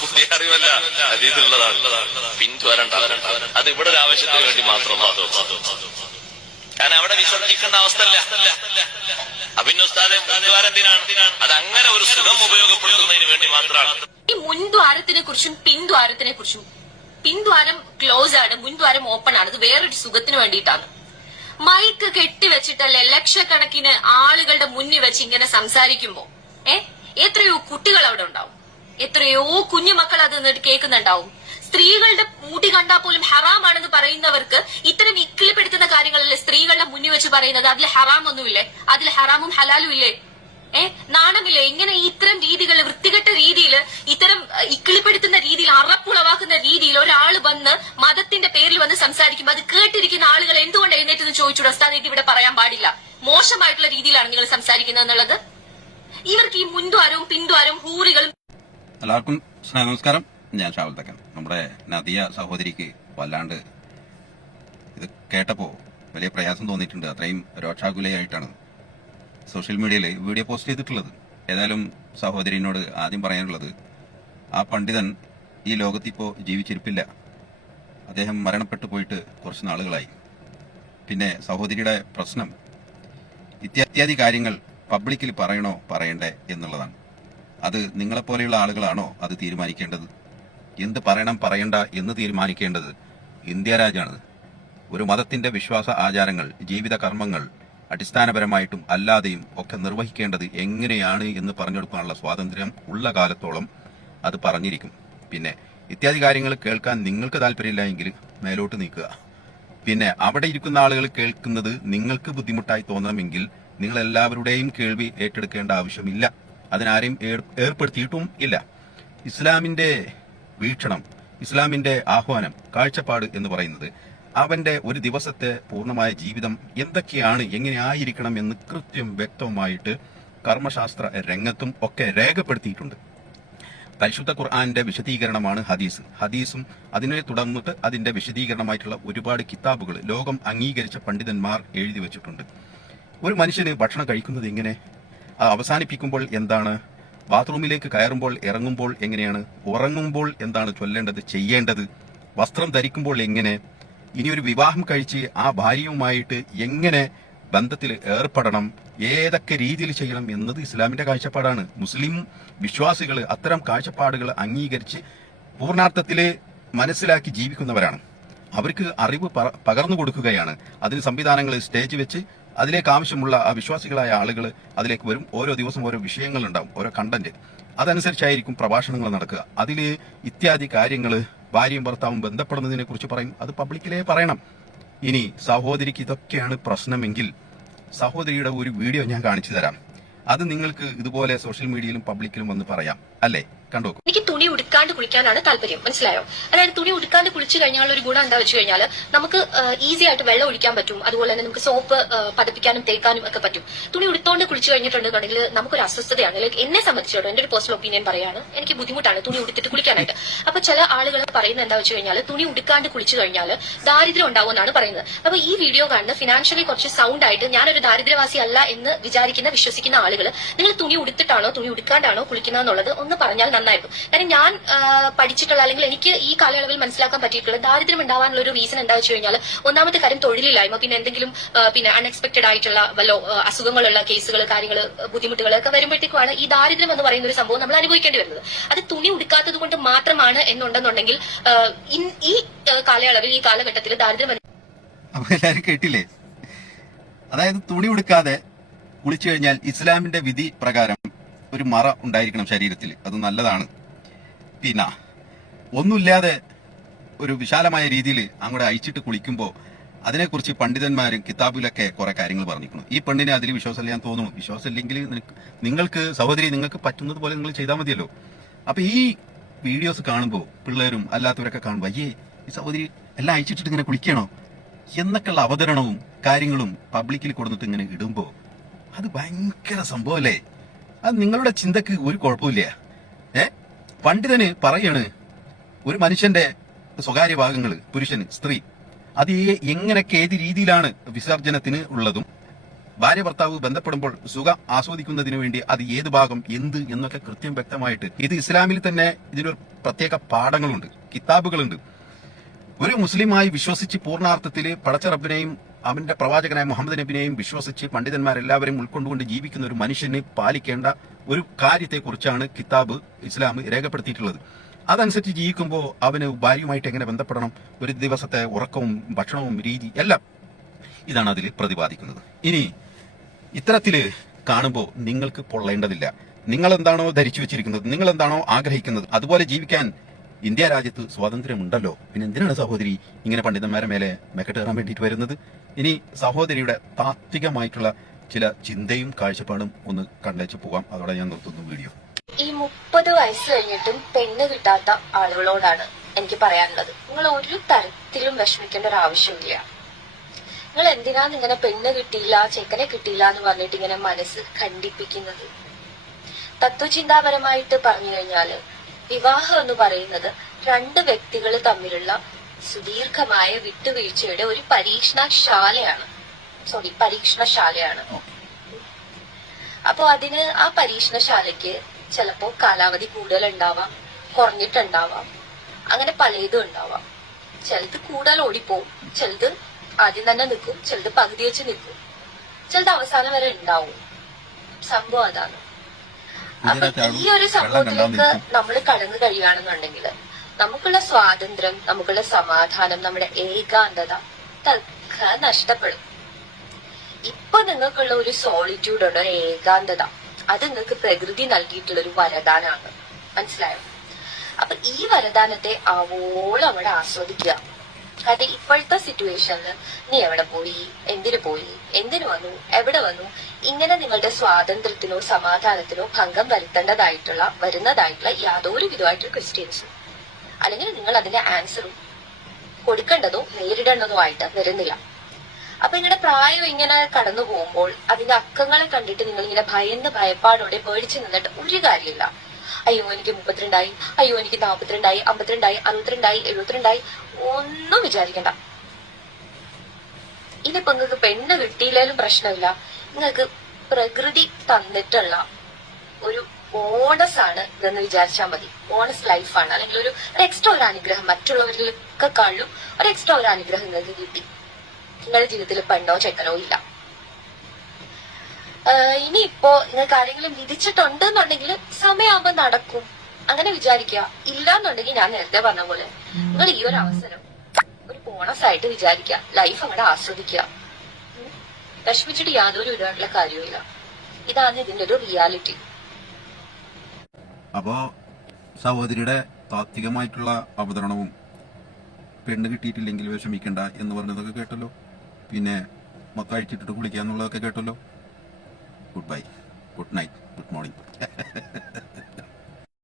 പുതിയ അറിവല്ല, അതീതിലുള്ളതാണ്. പിന്തുടരണ്ട, അത് ഇവിടെ ഒരു ആവശ്യത്തിന് വേണ്ടി മാത്രം. കാരണം അവിടെ വിസർജിക്കേണ്ട അവസ്ഥയല്ല. പിന്നെ ഉസ്താദെ മുൻദ്വാരത്തിനാണ്, അത് അങ്ങനെ ഒരു സുഖം ഉപയോഗപ്പെടുത്തുന്നതിന് വേണ്ടി മാത്രമാണ്. ഈ മുൻദ്വാരത്തിനെ കുറിച്ചും പിൻദ്വാരത്തിനെ കുറിച്ചും, പിൻദ്വാരം ക്ലോസ് ആണ്, മുൻദ്വാരം ഓപ്പൺ ആണ്. അത് വേറൊരു സുഖത്തിന് വേണ്ടിയിട്ടാണ്. മൈക്ക് കെട്ടിവെച്ചിട്ടല്ലേ ലക്ഷക്കണക്കിന് ആളുകളുടെ മുന്നിൽ വെച്ച് ഇങ്ങനെ സംസാരിക്കുമ്പോ എത്രയോ കുട്ടികൾ അവിടെ ഉണ്ടാവും, എത്രയോ കുഞ്ഞുമക്കൾ അത് നിന്നിട്ട് കേൾക്കുന്നുണ്ടാവും. സ്ത്രീകളുടെ മുടി കണ്ടാൽ പോലും ഹറാമാണെന്ന് പറയുന്നവർക്ക് ഇത്തരം ഇക്കിളിപ്പെടുത്തുന്ന കാര്യങ്ങളല്ലേ സ്ത്രീകളുടെ മുന്നിൽ വെച്ച് പറയുന്നത്? അതിൽ ഹറാം ഒന്നുമില്ലേ? അതിൽ ഹറാമും ഹലാലും ഇല്ലേ? നാണമില്ലേ? ഇങ്ങനെ ഇത്തരം രീതികൾ, വൃത്തികെട്ട രീതിയിൽ, ഇത്തരം ഇക്കിളിപ്പെടുത്തുന്ന രീതിയിൽ, അറപ്പുളവാക്കുന്ന രീതിയിൽ ഒരാൾ വന്ന് മതത്തിന്റെ പേരിൽ വന്ന് സംസാരിക്കുമ്പോൾ അത് കേട്ടിരിക്കുന്ന ആളുകൾ എന്തുകൊണ്ട് എഴുന്നേറ്റെന്ന് ചോദിച്ചു ഉസ്താദ് ഇവിടെ പറയാൻ പാടില്ല. മോശമായിട്ടുള്ള രീതിയിലാണ് നിങ്ങൾ സംസാരിക്കുന്നത് എന്നുള്ളത്. ഇവർക്ക് ഈ മുൻദ്വാരവും പിൻദ്വാരവും ഹൂറികളും. എല്ലാവർക്കും നമസ്കാരം. ഞാൻ ഷാവുൽ തക്കൻ. നമ്മുടെ നദിയ സഹോദരിക്ക് വല്ലാണ്ട് ഇത് കേട്ടപ്പോ വലിയ പ്രയാസം തോന്നിയിട്ടുണ്ട്. അത്രയും രോക്ഷാകുലയായിട്ടാണ് സോഷ്യൽ മീഡിയയിൽ വീഡിയോ പോസ്റ്റ് ചെയ്തിട്ടുള്ളത്. ഏതായാലും സഹോദരിനോട് ആദ്യം പറയാനുള്ളത്, ആ പണ്ഡിതൻ ഈ ലോകത്തിപ്പോ ജീവിച്ചിരിപ്പില്ല. അദ്ദേഹം മരണപ്പെട്ടു പോയിട്ട് കുറച്ച് നാളുകളായി. പിന്നെ സഹോദരിയുടെ പ്രശ്നം ഇത്യാദി കാര്യങ്ങൾ പബ്ലിക്കിൽ പറയണോ പറയണ്ടേ എന്നുള്ളതാണ്. അത് നിങ്ങളെപ്പോലെയുള്ള ആളുകളാണോ അത് തീരുമാനിക്കേണ്ടത്? എന്ത് പറയണം പറയണ്ട എന്ന് തീരുമാനിക്കേണ്ടത് ഇന്ത്യ രാജ്യമാണ്. ഒരു മതത്തിന്റെ വിശ്വാസ ആചാരങ്ങൾ, ജീവിത കർമ്മങ്ങൾ അടിസ്ഥാനപരമായിട്ടും അല്ലാതെയും ഒക്കെ നിർവഹിക്കേണ്ടത് എങ്ങനെയാണ് എന്ന് പറഞ്ഞെടുക്കാനുള്ള സ്വാതന്ത്ര്യം ഉള്ള കാലത്തോളം അത് പറഞ്ഞിരിക്കും. പിന്നെ ഇത്യാദി കാര്യങ്ങൾ കേൾക്കാൻ നിങ്ങൾക്ക് താല്പര്യമില്ല എങ്കിൽ മേലോട്ട് നീക്കുക. പിന്നെ അവിടെ ഇരിക്കുന്ന ആളുകൾ കേൾക്കുന്നത് നിങ്ങൾക്ക് ബുദ്ധിമുട്ടായി തോന്നണമെങ്കിൽ നിങ്ങൾ എല്ലാവരുടെയും കേൾവി ഏറ്റെടുക്കേണ്ട ആവശ്യമില്ല. അതിനാരെയും ഏർപ്പെടുത്തിയിട്ടും ഇല്ല. ഇസ്ലാമിന്റെ വീക്ഷണം, ഇസ്ലാമിന്റെ ആഹ്വാനം, കാഴ്ചപ്പാട് എന്ന് പറയുന്നത് അവന്റെ ഒരു ദിവസത്തെ പൂർണ്ണമായ ജീവിതം എന്തൊക്കെയാണ്, എങ്ങനെ ആയിരിക്കണം എന്ന് കൃത്യം വ്യക്തമായിട്ട് കർമ്മശാസ്ത്ര രംഗത്തും ഒക്കെ രേഖപ്പെടുത്തിയിട്ടുണ്ട്. പരിശുദ്ധ ഖുർആന്റെ വിശദീകരണമാണ് ഹദീസ്. ഹദീസും അതിനെ തുടർന്നിട്ട് അതിന്റെ വിശദീകരണമായിട്ടുള്ള ഒരുപാട് കിതാബുകൾ ലോകം അംഗീകരിച്ച പണ്ഡിതന്മാർ എഴുതി വെച്ചിട്ടുണ്ട്. ഒരു മനുഷ്യന് ഭക്ഷണം കഴിക്കുന്നത് എങ്ങനെ, അവസാനിപ്പിക്കുമ്പോൾ എന്താണ്, ബാത്റൂമിലേക്ക് കയറുമ്പോൾ ഇറങ്ങുമ്പോൾ എങ്ങനെയാണ്, ഉറങ്ങുമ്പോൾ എന്താണ് ചൊല്ലേണ്ടത്, ചെയ്യേണ്ടത്, വസ്ത്രം ധരിക്കുമ്പോൾ എങ്ങനെ, ഇനി ഒരു വിവാഹം കഴിച്ച് ആ ഭാര്യയുമായിട്ട് എങ്ങനെ ബന്ധത്തിൽ ഏർപ്പെടണം, ഏതൊക്കെ രീതിയിൽ ചെയ്യണം എന്നത് ഇസ്ലാമിന്റെ കാഴ്ചപ്പാടാണ്. മുസ്ലിം വിശ്വാസികൾ അത്തരം കാഴ്ചപ്പാടുകൾ അംഗീകരിച്ച് പൂർണ്ണാർത്ഥത്തില് മനസ്സിലാക്കി ജീവിക്കുന്നവരാണ്. അവർക്ക് അറിവ് പകർന്നു കൊടുക്കുകയാണ്. അതിന് സംവിധാനങ്ങൾ സ്റ്റേജ് വെച്ച് അതിലേക്ക് ആവശ്യമുള്ള ആ വിശ്വാസികളായ ആളുകൾ അതിലേക്ക് വരും. ഓരോ ദിവസം ഓരോ വിഷയങ്ങൾ ഉണ്ടാവും, ഓരോ കണ്ടന്റ്. അതനുസരിച്ചായിരിക്കും പ്രഭാഷണങ്ങൾ നടക്കുക. അതിൽ ഇത്യാദി കാര്യങ്ങൾ ഭാര്യയും ഭർത്താവും ബന്ധപ്പെടുന്നതിനെ കുറിച്ച് പറയും. അത് പബ്ലിക്കിലേ പറയണം. ഇനി സഹോദരിക്ക് ഇതൊക്കെയാണ് പ്രശ്നമെങ്കിൽ സഹോദരിയുടെ ഒരു വീഡിയോ ഞാൻ കാണിച്ചു തരാം. അത് നിങ്ങൾക്ക് ഇതുപോലെ സോഷ്യൽ മീഡിയയിലും പബ്ലിക്കിലും വന്ന് പറയാം. അല്ലേ? കണ്ടു. എനിക്ക് തുണി ഉടുക്കാണ്ട് കുളിക്കാനാണ് താല്പര്യം, മനസ്സിലായോ? അതായത് തുണി ഉടുക്കാണ്ട് കുളിച്ചു കഴിഞ്ഞാൽ ഒരു ഗുണം എന്താ വെച്ച് കഴിഞ്ഞാൽ നമുക്ക് ഈസി ആയിട്ട് വെള്ളം ഒഴിക്കാൻ പറ്റും. അതുപോലെ തന്നെ നമുക്ക് സോപ്പ് പതപ്പിക്കാനും തേക്കാനും ഒക്കെ പറ്റും. തുണി ഉടുത്തോണ്ട് കുളിച്ചു കഴിഞ്ഞിട്ടുണ്ടെങ്കിൽ നമുക്കൊരു അസ്വസ്ഥതയാണ്. ലൈക്ക് എന്നെ സംബന്ധിച്ചിടത്തോളം എന്റെ ഒരു പേഴ്സണൽ ഒപ്പീനിയൻ പറയാണ്, എനിക്ക് ബുദ്ധിമുട്ടാണ് തുണി ഉടുത്തിട്ട് കുളിക്കാനായിട്ട്. അപ്പൊ ചില ആളുകൾ പറയുന്നത് എന്താ വെച്ച് കഴിഞ്ഞാൽ തുണി ഉടുക്കാണ്ട് കുളിച്ചു കഴിഞ്ഞാൽ ദാരിദ്ര്യം ഉണ്ടാവും എന്നാണ് പറയുന്നത്. അപ്പൊ ഈ വീഡിയോ കാണുന്ന ഫിനാൻഷ്യലി കുറച്ച് സൗണ്ട് ആയിട്ട് ഞാനൊരു ദാരിദ്ര്യവാസി അല്ല എന്ന് വിശ്വസിക്കുന്ന ആളുകൾ നിങ്ങൾ തുണി ഉടുത്തിട്ടാണോ തുണി ഉടുക്കാണ്ടാണോ കുളിക്കുന്നത് എന്നുള്ളത് ഒന്ന് പറഞ്ഞാൽ നന്നായിരുന്നു. കാരണം ഞാൻ പഠിച്ചിട്ടുള്ള അല്ലെങ്കിൽ എനിക്ക് ഈ കാലയളവിൽ മനസ്സിലാക്കാൻ പറ്റിയിട്ടുള്ള ദാരിദ്ര്യം ഉണ്ടാവാനുള്ള ഒരു റീസൺ എന്താ വെച്ച് കഴിഞ്ഞാൽ ഒന്നാമത്തെ കാര്യം തൊഴിലില്ലായ്മ, പിന്നെ എന്തെങ്കിലും അൺഎക്സ്പെക്ടഡ് ആയിട്ടുള്ള വല്ല അസുഖങ്ങളുള്ള കേസുകൾ, കാര്യങ്ങൾ, ബുദ്ധിമുട്ടുകളൊക്കെ വരുമ്പോഴത്തേക്കുമാണ് ഈ ദാരിദ്ര്യം എന്ന് പറയുന്ന ഒരു സംഭവം നമ്മൾ അനുഭവിക്കേണ്ടി വരുന്നത്. അത് തുണി ഉടുക്കാത്തത് കൊണ്ട് മാത്രമാണ് എന്നുണ്ടെന്നുണ്ടെങ്കിൽ ഈ കാലയളവിൽ, ഈ കാലഘട്ടത്തിൽ ദാരിദ്ര്യം. അപ്പൊ എല്ലാരും കേട്ടില്ലേ? അതായത് തുണി ഉടുക്കാതെ കുളിച്ചു കഴിഞ്ഞാൽ ഇസ്ലാമിന്റെ വിധി പ്രകാരം ഒരു മറ ഉണ്ടായിരിക്കണം ശരീരത്തിൽ, അത് നല്ലതാണ്. പിന്നെ ഒന്നുമില്ലാതെ ഒരു വിശാലമായ രീതിയിൽ അങ്ങോട്ട് അയച്ചിട്ട് കുളിക്കുമ്പോൾ അതിനെക്കുറിച്ച് പണ്ഡിതന്മാരും കിതാബിലൊക്കെ കുറെ കാര്യങ്ങൾ പറഞ്ഞിരിക്കുന്നു. ഈ പെണ്ണിനെ അതിൽ വിശ്വാസമില്ല ഞാൻ തോന്നുന്നു. വിശ്വാസമില്ലെങ്കിൽ നിങ്ങൾക്ക് സഹോദരി നിങ്ങൾക്ക് പറ്റുന്നത് പോലെ നിങ്ങൾ ചെയ്താൽ മതിയല്ലോ. അപ്പൊ ഈ വീഡിയോസ് കാണുമ്പോൾ പിള്ളേരും അല്ലാത്തവരൊക്കെ കാണുമ്പോൾ അയ്യേ ഈ സഹോദരി എല്ലാം അയച്ചിട്ടിട്ട് ഇങ്ങനെ കുളിക്കണോ എന്നൊക്കെയുള്ള അവതരണവും കാര്യങ്ങളും പബ്ലിക്കിൽ കൊടുത്തിട്ട് ഇങ്ങനെ ഇടുമ്പോൾ അത് ഭയങ്കര സംഭവമല്ലേ? അത് നിങ്ങളുടെ ചിന്തക്ക് ഒരു കുഴപ്പമില്ല. പണ്ഡിതന് പറയാണ് ഒരു മനുഷ്യന്റെ സ്വകാര്യ ഭാഗങ്ങൾ, പുരുഷൻ, സ്ത്രീ, അത് എങ്ങനെയൊക്കെ ഏത് രീതിയിലാണ് വിസർജനത്തിന് ഉള്ളതും ഭാര്യ ഭർത്താവ് ബന്ധപ്പെടുമ്പോൾ സുഖം ആസ്വദിക്കുന്നതിന് വേണ്ടി അത് ഏത് ഭാഗം എന്ത് എന്നൊക്കെ കൃത്യം വ്യക്തമായിട്ട് ഇത് ഇസ്ലാമിൽ തന്നെ ഇതിനൊരു പ്രത്യേക പാഠങ്ങളുണ്ട്, കിതാബുകളുണ്ട്. ഒരു മുസ്ലിമായി വിശ്വസിച്ച് പൂർണ്ണാർത്ഥത്തിൽ പടച്ച റബ്ബിനെയും അവന്റെ പ്രവാചകനായ മുഹമ്മദ് നബിനെയും വിശ്വസിച്ച് പണ്ഡിതന്മാരെല്ലാവരും ഉൾക്കൊണ്ടുകൊണ്ട് ജീവിക്കുന്ന ഒരു മനുഷ്യന് പാലിക്കേണ്ട ഒരു കാര്യത്തെക്കുറിച്ചാണ് കിതാബ് ഇസ്ലാം രേഖപ്പെടുത്തിയിട്ടുള്ളത്. അതനുസരിച്ച് ജീവിക്കുമ്പോൾ അവന് ഭാര്യയുമായിട്ട് എങ്ങനെ ബന്ധപ്പെടണം, ഒരു ദിവസത്തെ ഉറക്കവും ഭക്ഷണവും രീതി എല്ലാം ഇതാണ് അതിൽ പ്രതിപാദിക്കുന്നത്. ഇനി ഇത്തരത്തില് കാണുമ്പോൾ നിങ്ങൾക്ക് പൊള്ളേണ്ടതില്ല. നിങ്ങൾ എന്താണോ ധരിച്ചു വെച്ചിരിക്കുന്നത്, നിങ്ങൾ എന്താണോ ആഗ്രഹിക്കുന്നത്, അതുപോലെ ജീവിക്കാൻ ഇന്ത്യ രാജ്യത്ത് സ്വാതന്ത്ര്യമുണ്ടല്ലോ. പിന്നെ എന്തിനാണ് സഹോദരി ഇങ്ങനെ പണ്ഡിതന്മാരെ മേലെ മെക്കെട്ടേറാൻ വേണ്ടിയിട്ട് വരുന്നത്? ഇനി സഹോദരിയുടെ താത്വികമായിട്ടുള്ള ചില ചിന്തയും കാഴ്ചപ്പാടും ഒന്ന് കണ്ടേച്ച് പോകാം. അതോടെ ഞാൻ നിർത്തുന്നു വീഡിയോ. ഈ 30 വയസ്സ് കഴിഞ്ഞിട്ടും പെണ്ണ് കിട്ടാത്ത ആളുകളോടാണ് എനിക്ക് പറയാനുള്ളത്, നിങ്ങൾ ഒരു തരത്തിലും വിഷമിക്കേണ്ട ഒരു ആവശ്യമില്ല. നിങ്ങൾ എന്തിനാണ് ഇങ്ങനെ പെണ്ണ് കിട്ടിയില്ല, ചെക്കനെ കിട്ടിയില്ല എന്ന് പറഞ്ഞിട്ട് ഇങ്ങനെ മനസ്സ് ഖണ്ഡിപ്പിക്കുന്നത്? തത്വചിന്താപരമായിട്ട് പറഞ്ഞു കഴിഞ്ഞാല് വിവാഹം എന്ന് പറയുന്നത് 2 വ്യക്തികൾ തമ്മിലുള്ള സുദീർഘമായ വിട്ടുവീഴ്ചയുടെ ഒരു പരീക്ഷണശാലയാണ്. അപ്പൊ അതിന് ആ പരീക്ഷണശാലയ്ക്ക് ചിലപ്പോ കാലാവധി കൂടുതൽ ഉണ്ടാവാം, കുറഞ്ഞിട്ടുണ്ടാവാം, അങ്ങനെ പലതും ഉണ്ടാവാം. ചിലത് കൂടുതൽ ഓടിപ്പോവും, ചിലത് ആദ്യം തന്നെ നിൽക്കും, ചിലത് പകുതി വെച്ച് നിൽക്കും, ചിലത് അവസാനം വരെ ഉണ്ടാവും. സംഭവം അതാണ്. അപ്പൊ ഈ ഒരു സംഭവത്തിലേക്ക് നമ്മൾ കടന്നു കഴിയുകയാണെന്നുണ്ടെങ്കിൽ നമുക്കുള്ള സ്വാതന്ത്ര്യം, നമുക്കുള്ള സമാധാനം, നമ്മുടെ ഏകാന്തത ഇതൊക്കെ നഷ്ടപ്പെടും. ഇപ്പൊ നിങ്ങൾക്കുള്ള ഒരു സോളിറ്റ്യൂഡ് ഉണ്ട്, ഒരു ഏകാന്തത, അത് നിങ്ങൾക്ക് പ്രകൃതി നൽകിയിട്ടുള്ള ഒരു വരദാനാണ്. മനസ്സിലായോ? അപ്പൊ ഈ വരദാനത്തെ ആവോളം അവിടെ ആസ്വദിക്കുക. കാരണം ഇപ്പോഴത്തെ സിറ്റുവേഷനിൽ നീ എവിടെ പോയി, എന്തിനു വന്നു, എവിടെ വന്നു, ഇങ്ങനെ നിങ്ങളുടെ സ്വാതന്ത്ര്യത്തിനോ സമാധാനത്തിനോ ഭംഗം വരുന്നതായിട്ടുള്ള യാതൊരു വിധമായിട്ടുള്ള ക്വസ്റ്റ്യൻസും അല്ലെങ്കിൽ നിങ്ങൾ അതിന്റെ ആൻസറും കൊടുക്കേണ്ടതോ നേരിടേണ്ടതോ ആയിട്ട് വരുന്നില്ല. അപ്പൊ നിങ്ങളുടെ പ്രായം ഇങ്ങനെ കടന്നു പോകുമ്പോൾ അതിന്റെ അക്കങ്ങളെ കണ്ടിട്ട് നിങ്ങൾ ഇങ്ങനെ ഭയപ്പാടോടെ പേടിച്ചു നിന്നിട്ട് ഒരു കാര്യമില്ല. അയ്യോ എനിക്ക് 32ആയി, അയ്യോ എനിക്ക് 42ആയി, 52ആയി, 62ആയി, 72ആയി, ഒന്നും വിചാരിക്കണ്ട. ഇനിയിപ്പോ നിങ്ങൾക്ക് പെണ്ണ് കിട്ടിയില്ലേലും പ്രശ്നമില്ല. നിങ്ങൾക്ക് പ്രകൃതി തന്നിട്ടുള്ള ഒരു ബോണസ് ആണ് ഇതെന്ന് വിചാരിച്ചാൽ മതി. ബോണസ് ലൈഫാണ്, അല്ലെങ്കിൽ ഒരു എക്സ്ട്രാ ഒരു അനുഗ്രഹം, മറ്റുള്ളവരിലൊക്കെ കാണും ഒരു എക്സ്ട്രാ ഒരു അനുഗ്രഹം നിങ്ങൾക്ക് കിട്ടി. നിങ്ങളുടെ ജീവിതത്തിൽ പെണ്ണോ ചെക്കനോ ഇല്ല. ഇനിയിപ്പോ നിങ്ങൾക്ക് ആരെങ്കിലും വിധിച്ചിട്ടുണ്ട് എന്നുണ്ടെങ്കിൽ സമയമാകുമ്പോ നടക്കും, അങ്ങനെ വിചാരിക്കുക. ഇല്ലാന്നുണ്ടെങ്കിൽ ഞാൻ നേരത്തെ പറഞ്ഞ പോലെ നിങ്ങൾ ഈ ഒരു അവസരം ഒരു ബോണസ് ആയിട്ട് വിചാരിക്കുക, ലൈഫ് അങ്ങോട്ട് ആസ്വദിക്കുക. വിഷമിച്ചിട്ട് യാതൊരു ഇതായിട്ടുള്ള കാര്യമില്ല. ഇതാണ് ഇതിന്റെ ഒരു റിയാലിറ്റി. അപ്പോ സഹോദരിയുടെ താത്വികമായിട്ടുള്ള അവതരണവും പെണ്ണ് കിട്ടിയിട്ടില്ലെങ്കിൽ വിഷമിക്കണ്ട എന്ന് പറഞ്ഞതൊക്കെ കേട്ടല്ലോ. പിന്നെ മൊത്തം അഴിച്ചിട്ടിട്ട് കുളിക്കുക എന്നുള്ളതൊക്കെ കേട്ടല്ലോ. Good bye, good night.